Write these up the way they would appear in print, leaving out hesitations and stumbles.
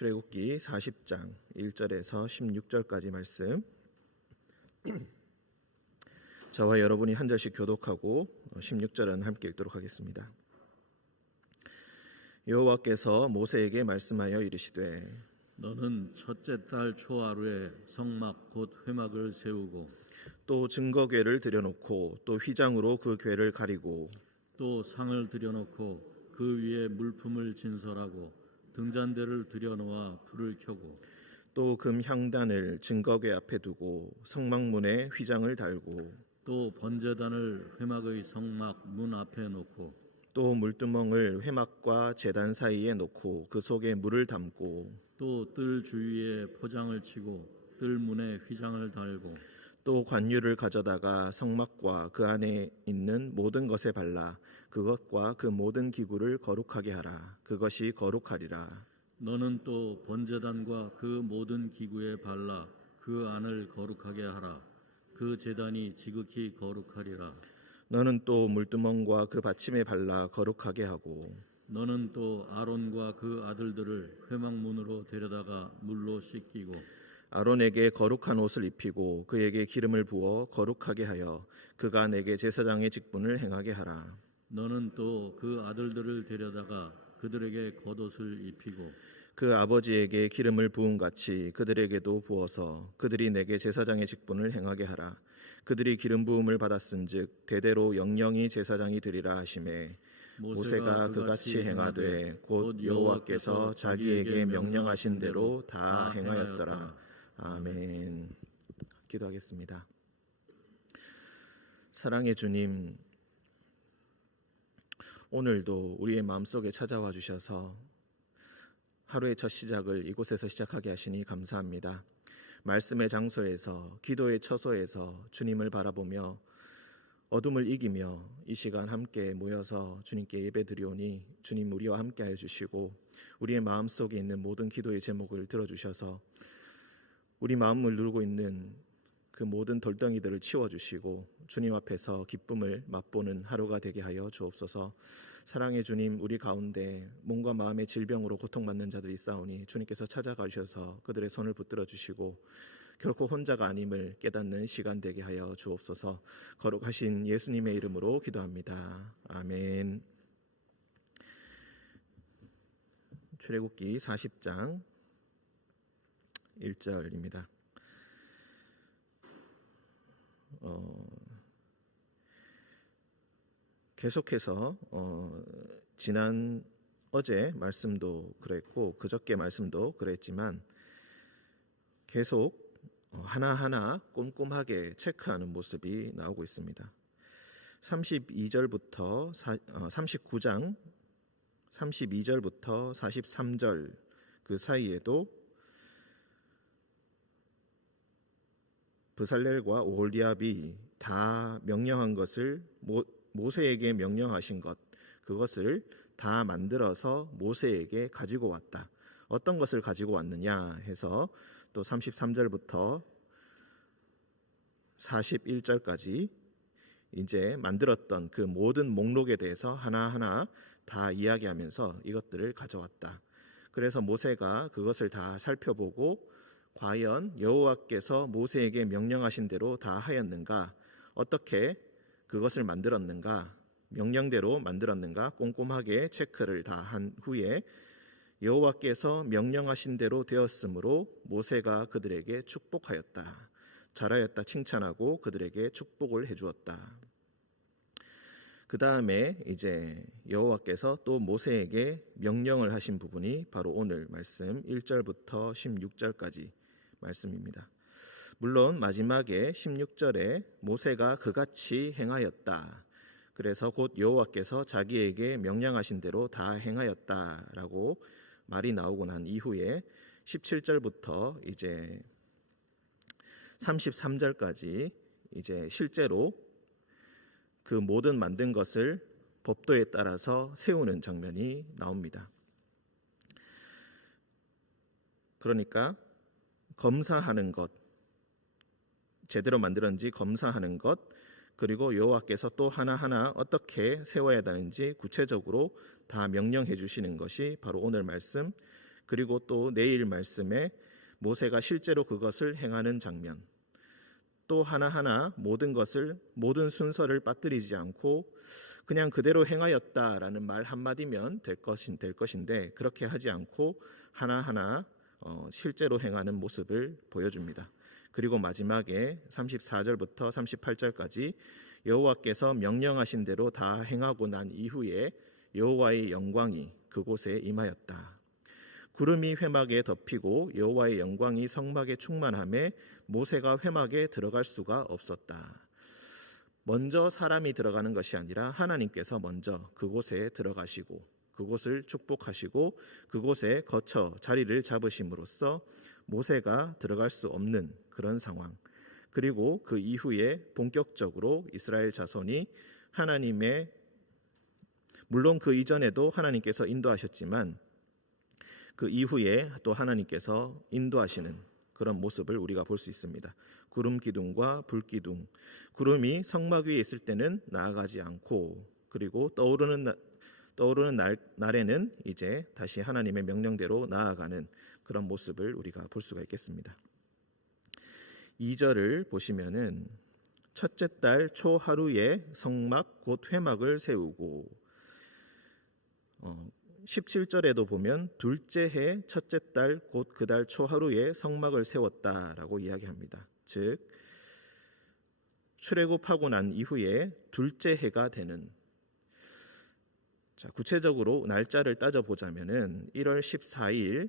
출애굽기 40장 1절에서 16절까지 말씀, 저와 여러분이 한 절씩 교독하고 16절은 함께 읽도록 하겠습니다. 여호와께서 모세에게 말씀하여 이르시되 너는 첫째 달 초하루에 성막 곧 회막을 세우고 또 증거궤를 들여놓고 또 휘장으로 그 궤를 가리고 또 상을 들여놓고 그 위에 물품을 진설하고 등잔대를 들여놓아 불을 켜고 또 금 향단을 증거궤 앞에 두고 성막문에 휘장을 달고 또 번제단을 회막의 성막 문 앞에 놓고 또 물두멍을 회막과 제단 사이에 놓고 그 속에 물을 담고 또 뜰 주위에 포장을 치고 뜰 문에 휘장을 달고 또 관유를 가져다가 성막과 그 안에 있는 모든 것에 발라 그것과 그 모든 기구를 거룩하게 하라. 그것이 거룩하리라. 너는 또 번제단과 그 모든 기구에 발라 그 안을 거룩하게 하라. 그 제단이 지극히 거룩하리라. 너는 또 물두멍과 그 받침에 발라 거룩하게 하고 너는 또 아론과 그 아들들을 회막문으로 데려다가 물로 씻기고 아론에게 거룩한 옷을 입히고 그에게 기름을 부어 거룩하게 하여 그가 내게 제사장의 직분을 행하게 하라. 너는 또 그 아들들을 데려다가 그들에게 겉옷을 입히고 그 아버지에게 기름을 부은 같이 그들에게도 부어서 그들이 내게 제사장의 직분을 행하게 하라. 그들이 기름 부음을 받았은즉 대대로 영영이 제사장이 되리라 하시매 모세가 그같이 행하되 곧 여호와께서 자기에게 명령하신 대로 다 행하였더라. 아멘. 기도하겠습니다. 사랑의 주님, 오늘도 우리의 마음속에 찾아와 주셔서 하루의 첫 시작을 이곳에서 시작하게 하시니 감사합니다. 말씀의 장소에서, 기도의 처소에서 주님을 바라보며 어둠을 이기며 이 시간 함께 모여서 주님께 예배드리오니 주님 우리와 함께하여 주시고 우리의 마음속에 있는 모든 기도의 제목을 들어주셔서 우리 마음을 누르고 있는 그 모든 돌덩이들을 치워주시고 주님 앞에서 기쁨을 맛보는 하루가 되게 하여 주옵소서. 사랑의 주님, 우리 가운데 몸과 마음의 질병으로 고통받는 자들이 있사오니 주님께서 찾아가 주셔서 그들의 손을 붙들어 주시고 결코 혼자가 아님을 깨닫는 시간 되게 하여 주옵소서. 거룩하신 예수님의 이름으로 기도합니다. 아멘. 출애굽기 40장 1절입니다. 계속해서 지난 어제 말씀도 그랬고 그저께 말씀도 그랬지만 계속 하나하나 꼼꼼하게 체크하는 모습이 나오고 있습니다. 39장 32절부터 43절 그 사이에도 브살렐과 오홀리압이 다 명령한 것을 모세에게 명령하신 것, 그것을 다 만들어서 모세에게 가지고 왔다. 어떤 것을 가지고 왔느냐 해서 또 33절부터 41절까지 이제 만들었던 그 모든 목록에 대해서 하나하나 다 이야기하면서 이것들을 가져왔다. 그래서 모세가 그것을 다 살펴보고 과연 여호와께서 모세에게 명령하신 대로 다 하였는가, 어떻게 그것을 만들었는가, 명령대로 만들었는가 꼼꼼하게 체크를 다 한 후에 여호와께서 명령하신 대로 되었으므로 모세가 그들에게 축복하였다. 잘하였다 칭찬하고 그들에게 축복을 해주었다. 그 다음에 이제 여호와께서 또 모세에게 명령을 하신 부분이 바로 오늘 말씀 1절부터 16절까지 말씀입니다. 물론 마지막에 16절에 모세가 그같이 행하였다. 그래서 곧 여호와께서 자기에게 명령하신 대로 다 행하였다라고 말이 나오고 난 이후에 17절부터 이제 33절까지 이제 실제로 그 모든 만든 것을 법도에 따라서 세우는 장면이 나옵니다. 그러니까 검사하는 것, 제대로 만들었는지 검사하는 것, 그리고 여호와께서 또 하나하나 어떻게 세워야 되는지 구체적으로 다 명령해 주시는 것이 바로 오늘 말씀 그리고 또 내일 말씀에 모세가 실제로 그것을 행하는 장면, 또 하나하나 모든 순서를 빠뜨리지 않고 그냥 그대로 행하였다라는 말 한마디면 될 것인데 그렇게 하지 않고 하나하나 실제로 행하는 모습을 보여줍니다. 그리고 마지막에 34절부터 38절까지 여호와께서 명령하신 대로 다 행하고 난 이후에 여호와의 영광이 그곳에 임하였다. 구름이 회막에 덮이고 여호와의 영광이 성막에 충만하며 모세가 회막에 들어갈 수가 없었다. 먼저 사람이 들어가는 것이 아니라 하나님께서 먼저 그곳에 들어가시고 그곳을 축복하시고 그곳에 거쳐 자리를 잡으심으로써 모세가 들어갈 수 없는 그런 상황, 그리고 그 이후에 본격적으로 이스라엘 자손이 하나님의, 물론 그 이전에도 하나님께서 인도하셨지만 그 이후에 또 하나님께서 인도하시는 그런 모습을 우리가 볼 수 있습니다. 구름 기둥과 불 기둥, 구름이 성막 위에 있을 때는 나아가지 않고, 그리고 떠오르는 날에는 이제 다시 하나님의 명령대로 나아가는 그런 모습을 우리가 볼 수가 있겠습니다. 2절을 보시면은 첫째 달 초하루에 성막 곧 회막을 세우고, 17절에도 보면 둘째 해 첫째 달 곧 그 달 초하루에 성막을 세웠다라고 이야기합니다. 즉 출애굽하고 난 이후에 둘째 해가 되는, 구체적으로 날짜를 따져보자면은 1월 14일이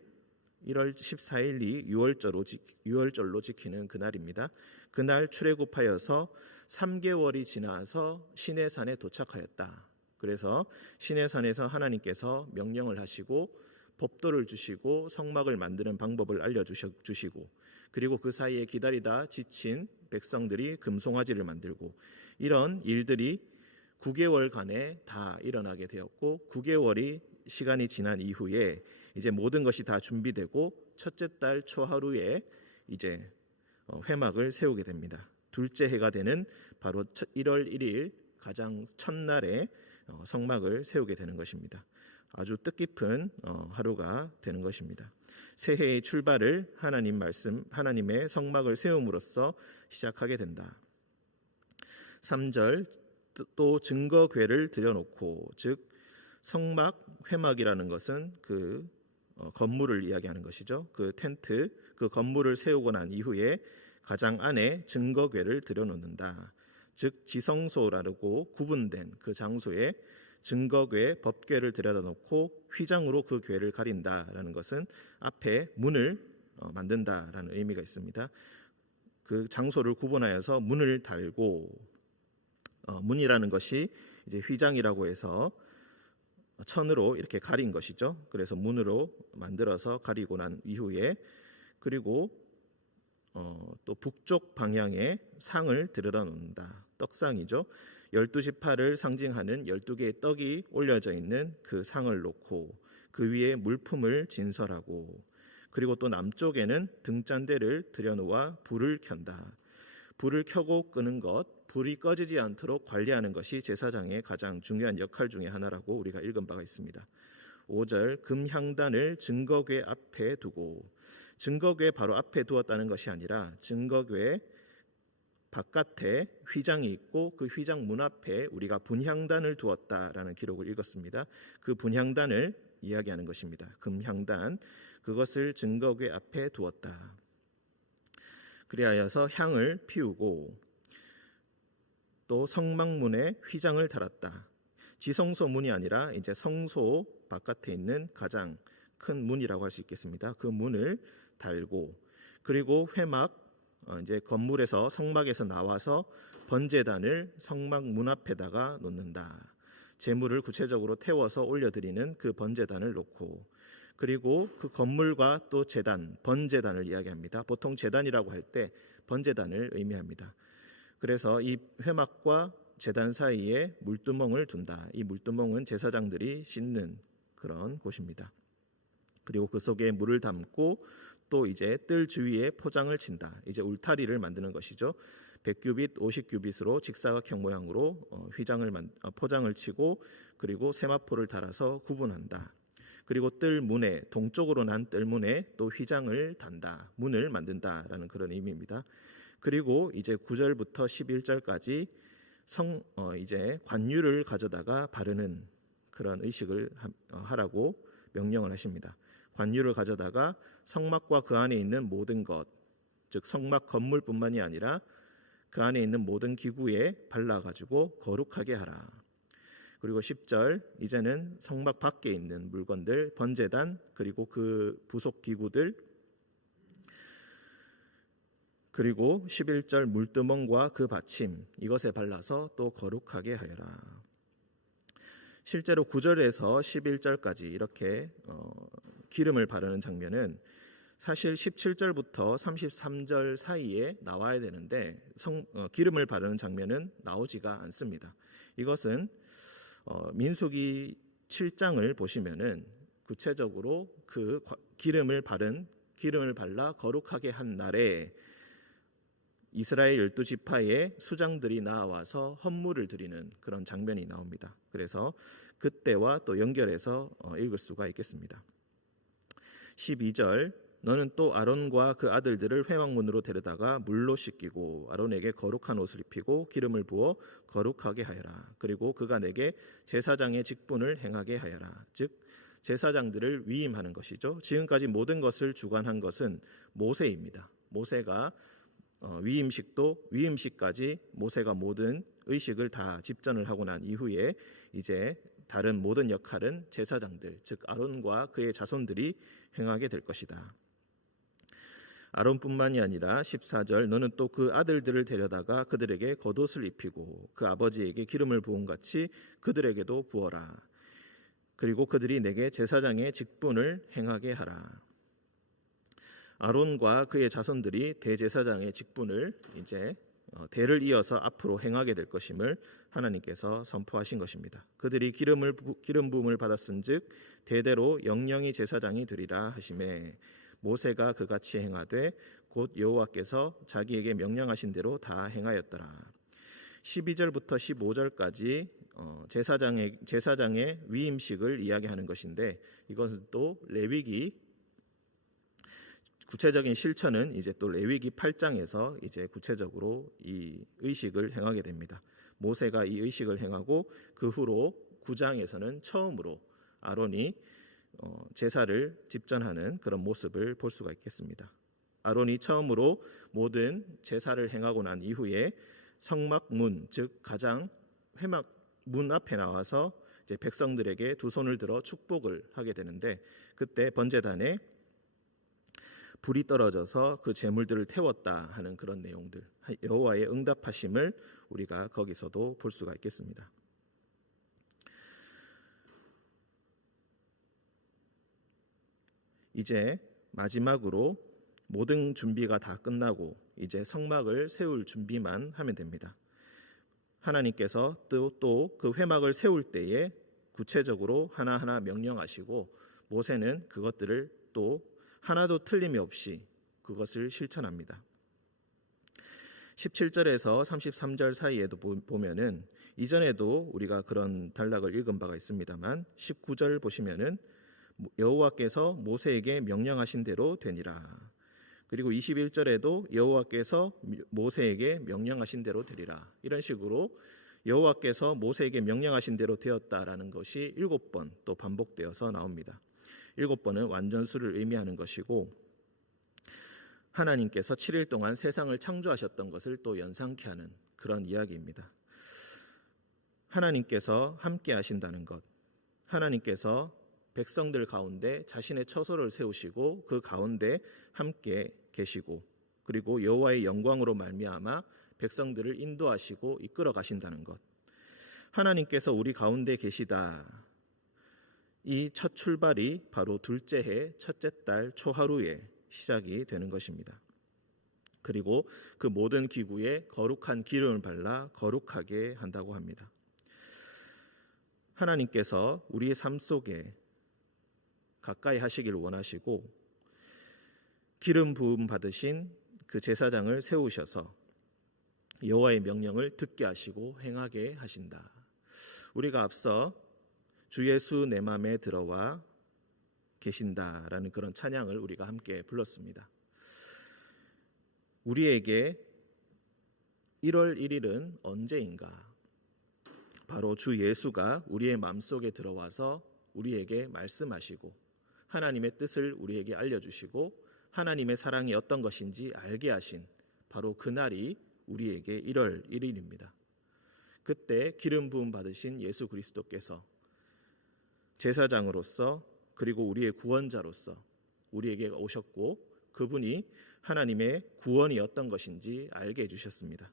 유월절로 지키는 그날입니다. 그날 출애굽하여서 3개월이 지나서 시내산에 도착하였다. 그래서 시내산에서 하나님께서 명령을 하시고 법도를 주시고 성막을 만드는 방법을 알려주시고, 그리고 그 사이에 기다리다 지친 백성들이 금송아지를 만들고, 이런 일들이 9개월간에 다 일어나게 되었고, 9개월이 시간이 지난 이후에 이제 모든 것이 다 준비되고 첫째 달 초하루에 이제 회막을 세우게 됩니다. 둘째 해가 되는 바로 1월 1일 가장 첫날에 성막을 세우게 되는 것입니다. 아주 뜻깊은 하루가 되는 것입니다. 새해의 출발을 하나님의 성막을 세움으로써 시작하게 된다. 3절 또 증거궤를 들여놓고, 즉 성막 회막이라는 것은 그 건물을 이야기하는 것이죠. 그 텐트, 그 건물을 세우고 난 이후에 가장 안에 증거궤를 들여놓는다. 즉 지성소라고 구분된 그 장소에 증거궤, 법궤를 들여다 놓고 휘장으로 그 궤를 가린다라는 것은 앞에 문을 만든다라는 의미가 있습니다. 그 장소를 구분하여서 문을 달고, 문이라는 것이 이제 휘장이라고 해서 천으로 이렇게 가린 것이죠. 그래서 문으로 만들어서 가리고 난 이후에, 그리고 또 북쪽 방향에 상을 들여다 놓는다. 떡상이죠. 12지파를 상징하는 12개의 떡이 올려져 있는 그 상을 놓고 그 위에 물품을 진설하고, 그리고 또 남쪽에는 등잔대를 들여놓아 불을 켠다. 불을 켜고 끄는 것, 불이 꺼지지 않도록 관리하는 것이 제사장의 가장 중요한 역할 중에 하나라고 우리가 읽은 바가 있습니다. 5절 금향단을 증거궤 앞에 두고, 증거궤 바로 앞에 두었다는 것이 아니라 증거궤 바깥에 휘장이 있고 그 휘장 문 앞에 우리가 분향단을 두었다라는 기록을 읽었습니다. 그 분향단을 이야기하는 것입니다. 금향단, 그것을 증거궤 앞에 두었다. 그리하여서 향을 피우고 또 성막문에 휘장을 달았다. 지성소 문이 아니라 이제 성소 바깥에 있는 가장 큰 문이라고 할 수 있겠습니다. 그 문을 달고, 그리고 회막, 이제 건물에서 성막에서 나와서 번제단을 성막 문 앞에다가 놓는다. 제물을 구체적으로 태워서 올려드리는 그 번제단을 놓고, 그리고 그 건물과 또 제단, 번제단을 이야기합니다. 보통 제단이라고 할 때 번제단을 의미합니다. 그래서 이 회막과 제단 사이에 물두멍을 둔다. 이 물두멍은 제사장들이 씻는 그런 곳입니다. 그리고 그 속에 물을 담고 또 이제 뜰 주위에 포장을 친다. 이제 울타리를 만드는 것이죠. 100규빗, 50규빗으로 직사각형 모양으로 포장을 치고, 그리고 세마포를 달아서 구분한다. 그리고 뜰 문에 동쪽으로 난 뜰 문에 또 휘장을 단다, 문을 만든다라는 그런 의미입니다. 그리고 이제 9절부터 11절까지 이제 관유를 가져다가 바르는 그런 의식을 하라고 명령을 하십니다. 관유를 가져다가 성막과 그 안에 있는 모든 것, 즉 성막 건물뿐만이 아니라 그 안에 있는 모든 기구에 발라가지고 거룩하게 하라. 그리고 10절, 이제는 성막 밖에 있는 물건들, 번제단, 그리고 그 부속 기구들, 그리고 11절 물두멍과 그 받침, 이것에 발라서 또 거룩하게 하여라. 실제로 9절에서 11절까지 이렇게 기름을 바르는 장면은 사실 17절부터 33절 사이에 나와야 되는데 기름을 바르는 장면은 나오지가 않습니다. 이것은 민수기 7장을 보시면은 구체적으로 그 기름을 발라 거룩하게 한 날에 이스라엘 12지파의 수장들이 나와서 헌물을 드리는 그런 장면이 나옵니다. 그래서 그때와 또 연결해서 읽을 수가 있겠습니다. 12절, 너는 또 아론과 그 아들들을 회막문으로 데려다가 물로 씻기고 아론에게 거룩한 옷을 입히고 기름을 부어 거룩하게 하여라. 그리고 그가 내게 제사장의 직분을 행하게 하여라. 즉 제사장들을 위임하는 것이죠. 지금까지 모든 것을 주관한 것은 모세입니다. 모세가 위임식까지 모세가 모든 의식을 다 집전을 하고 난 이후에 이제 다른 모든 역할은 제사장들, 즉 아론과 그의 자손들이 행하게 될 것이다. 아론뿐만이 아니라 14절, 너는 또 그 아들들을 데려다가 그들에게 겉옷을 입히고 그 아버지에게 기름을 부은 같이 그들에게도 부어라. 그리고 그들이 내게 제사장의 직분을 행하게 하라. 아론과 그의 자손들이 대제사장의 직분을 이제 대를 이어서 앞으로 행하게 될 것임을 하나님께서 선포하신 것입니다. 그들이 기름 부음을 받았은즉 대대로 영영이 제사장이 되리라 하시매 모세가 그같이 행하되 곧 여호와께서 자기에게 명령하신 대로 다 행하였더라. 12절부터 15절까지 제사장의 위임식을 이야기하는 것인데 이것은 또 레위기 구체적인 실천은 이제 또 레위기 8장에서 이제 구체적으로 이 의식을 행하게 됩니다. 모세가 이 의식을 행하고 그 후로 9장에서는 처음으로 아론이 제사를 집전하는 그런 모습을 볼 수가 있겠습니다. 아론이 처음으로 모든 제사를 행하고 난 이후에 성막문, 즉 가장 회막 문 앞에 나와서 이제 백성들에게 두 손을 들어 축복을 하게 되는데 그때 번제단에 불이 떨어져서 그 제물들을 태웠다 하는 그런 내용들, 여호와의 응답하심을 우리가 거기서도 볼 수가 있겠습니다. 이제 마지막으로 모든 준비가 다 끝나고 이제 성막을 세울 준비만 하면 됩니다. 하나님께서 또 그 회막을 세울 때에 구체적으로 하나하나 명령하시고 모세는 그것들을 또 하나도 틀림이 없이 그것을 실천합니다. 17절에서 33절 사이에도 보면은 이전에도 우리가 그런 단락을 읽은 바가 있습니다만 19절 보시면은 여호와께서 모세에게 명령하신 대로 되니라. 그리고 21절에도 여호와께서 모세에게 명령하신 대로 되리라. 이런 식으로 여호와께서 모세에게 명령하신 대로 되었다라는 것이 7번 또 반복되어서 나옵니다. 7번은 완전수를 의미하는 것이고 하나님께서 7일 동안 세상을 창조하셨던 것을 또 연상케 하는 그런 이야기입니다. 하나님께서 함께 하신다는 것, 하나님께서 백성들 가운데 자신의 처소를 세우시고 그 가운데 함께 계시고 그리고 여호와의 영광으로 말미암아 백성들을 인도하시고 이끌어 가신다는 것, 하나님께서 우리 가운데 계시다. 이 첫 출발이 바로 둘째 해 첫째 달 초하루에 시작이 되는 것입니다. 그리고 그 모든 기구에 거룩한 기름을 발라 거룩하게 한다고 합니다. 하나님께서 우리의 삶 속에 가까이 하시길 원하시고 기름 부음 받으신 그 제사장을 세우셔서 여호와의 명령을 듣게 하시고 행하게 하신다. 우리가 앞서 주 예수 내 맘에 들어와 계신다라는 그런 찬양을 우리가 함께 불렀습니다. 우리에게 1월 1일은 언제인가? 바로 주 예수가 우리의 마음속에 들어와서 우리에게 말씀하시고 하나님의 뜻을 우리에게 알려주시고 하나님의 사랑이 어떤 것인지 알게 하신 바로 그날이 우리에게 1월 1일입니다. 그때 기름 부음 받으신 예수 그리스도께서 제사장으로서 그리고 우리의 구원자로서 우리에게 오셨고 그분이 하나님의 구원이 어떤 것인지 알게 해주셨습니다.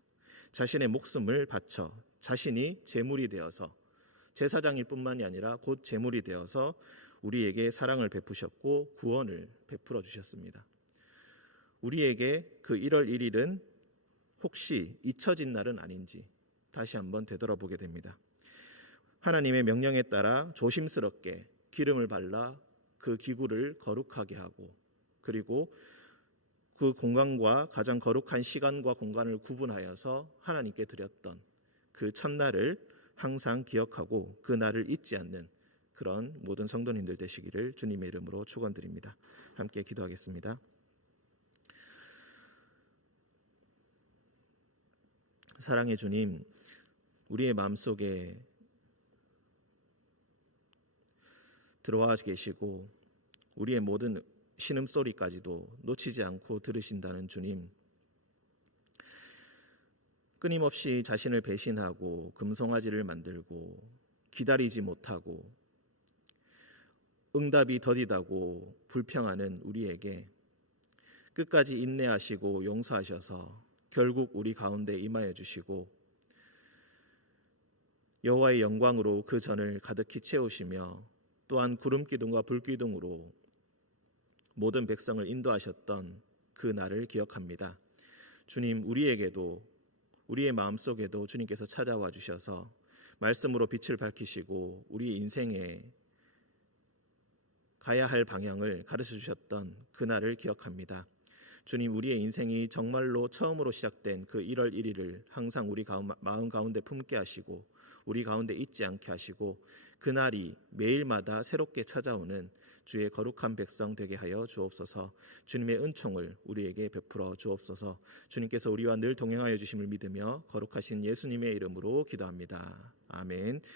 자신의 목숨을 바쳐 자신이 제물이 되어서 제사장일 뿐만이 아니라 곧 제물이 되어서 우리에게 사랑을 베푸셨고 구원을 베풀어 주셨습니다. 우리에게 그 1월 1일은 혹시 잊혀진 날은 아닌지 다시 한번 되돌아보게 됩니다. 하나님의 명령에 따라 조심스럽게 기름을 발라 그 기구를 거룩하게 하고 그리고 그 공간과 가장 거룩한 시간과 공간을 구분하여서 하나님께 드렸던 그 첫날을 항상 기억하고 그 날을 잊지 않는 그런 모든 성도님들 되시기를 주님의 이름으로 축원드립니다. 함께 기도하겠습니다. 사랑의 주님, 우리의 마음속에 들어와 계시고 우리의 모든 신음소리까지도 놓치지 않고 들으신다는 주님, 끊임없이 자신을 배신하고 금송아지를 만들고 기다리지 못하고 응답이 더디다고 불평하는 우리에게 끝까지 인내하시고 용서하셔서 결국 우리 가운데 임하여 주시고 여호와의 영광으로 그 전을 가득히 채우시며 또한 구름기둥과 불기둥으로 모든 백성을 인도하셨던 그 날을 기억합니다. 주님, 우리에게도 우리의 마음속에도 주님께서 찾아와 주셔서 말씀으로 빛을 밝히시고 우리 인생에 가야 할 방향을 가르쳐 주셨던 그 날을 기억합니다. 주님, 우리의 인생이 정말로 처음으로 시작된 그 1월 1일을 항상 우리 마음 가운데 품게 하시고 우리 가운데 잊지 않게 하시고 그날이 매일마다 새롭게 찾아오는 주의 거룩한 백성 되게 하여 주옵소서. 주님의 은총을 우리에게 베풀어 주옵소서. 주님께서 우리와 늘 동행하여 주심을 믿으며 거룩하신 예수님의 이름으로 기도합니다. 아멘.